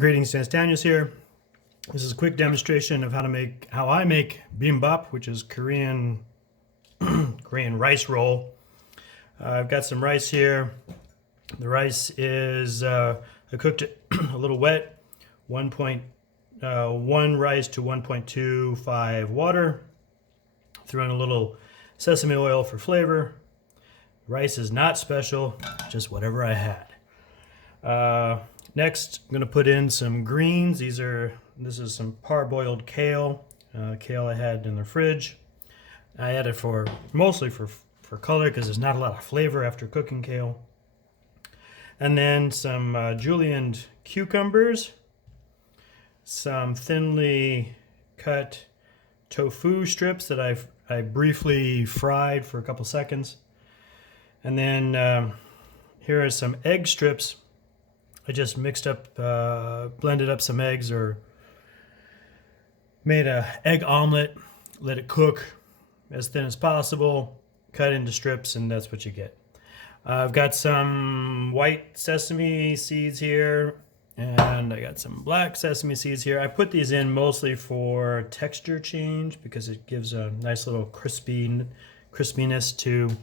Greetings, Dennis Daniels here. This is a quick demonstration of how I make bibimbap, which is Korean rice roll. I've got some rice here. The rice is I cooked it a little wet, 1.1 rice to 1.25 water. Threw in a little sesame oil for flavor. Rice is not special, just whatever I had. Next, I'm going to put in some greens. This is some parboiled kale. Kale I had in the fridge. I added mostly for color because there's not a lot of flavor after cooking kale. And then some julienned cucumbers, some thinly cut tofu strips that I briefly fried for a couple seconds. And then here are some egg strips. I just blended up some eggs or made an egg omelet, let it cook as thin as possible, cut into strips, and that's what you get. I've got some white sesame seeds here, and I got some black sesame seeds here. I put these in mostly for texture change because it gives a nice little crispiness to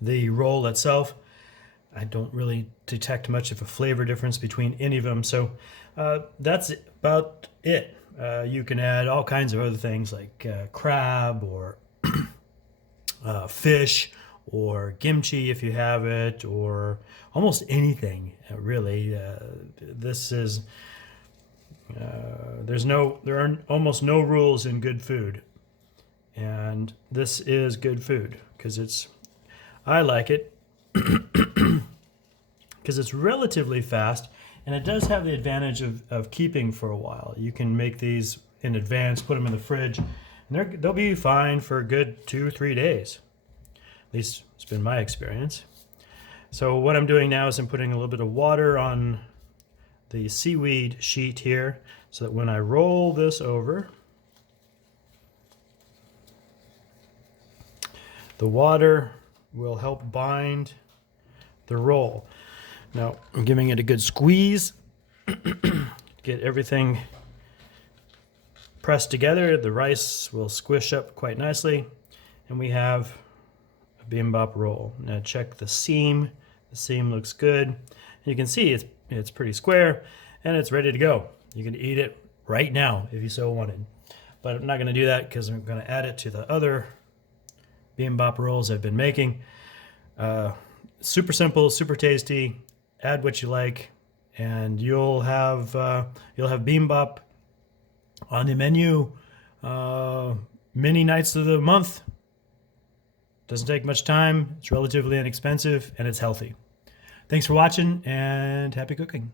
the roll itself. I don't really detect much of a flavor difference between any of them, so that's about it. You can add all kinds of other things like crab or fish or kimchi if you have it, or almost anything really. There are almost no rules in good food, and this is good food because I like it. Because it's relatively fast, and it does have the advantage of keeping for a while. You can make these in advance, put them in the fridge, and they'll be fine for a good 2-3 days. At least it's been my experience. So what I'm doing now is I'm putting a little bit of water on the seaweed sheet here so that when I roll this over, the water will help bind the roll. Now I'm giving it a good squeeze, get everything pressed together. The rice will squish up quite nicely, and we have a bibimbap roll. Now check the seam. The seam looks good. And you can see it's pretty square, and it's ready to go. You can eat it right now if you so wanted. But I'm not going to do that because I'm going to add it to the other bibimbap rolls I've been making. Super simple, super tasty. Add what you like, and you'll have bibimbap on the menu many nights of the month. Doesn't take much time. It's relatively inexpensive, and it's healthy. Thanks for watching, and happy cooking.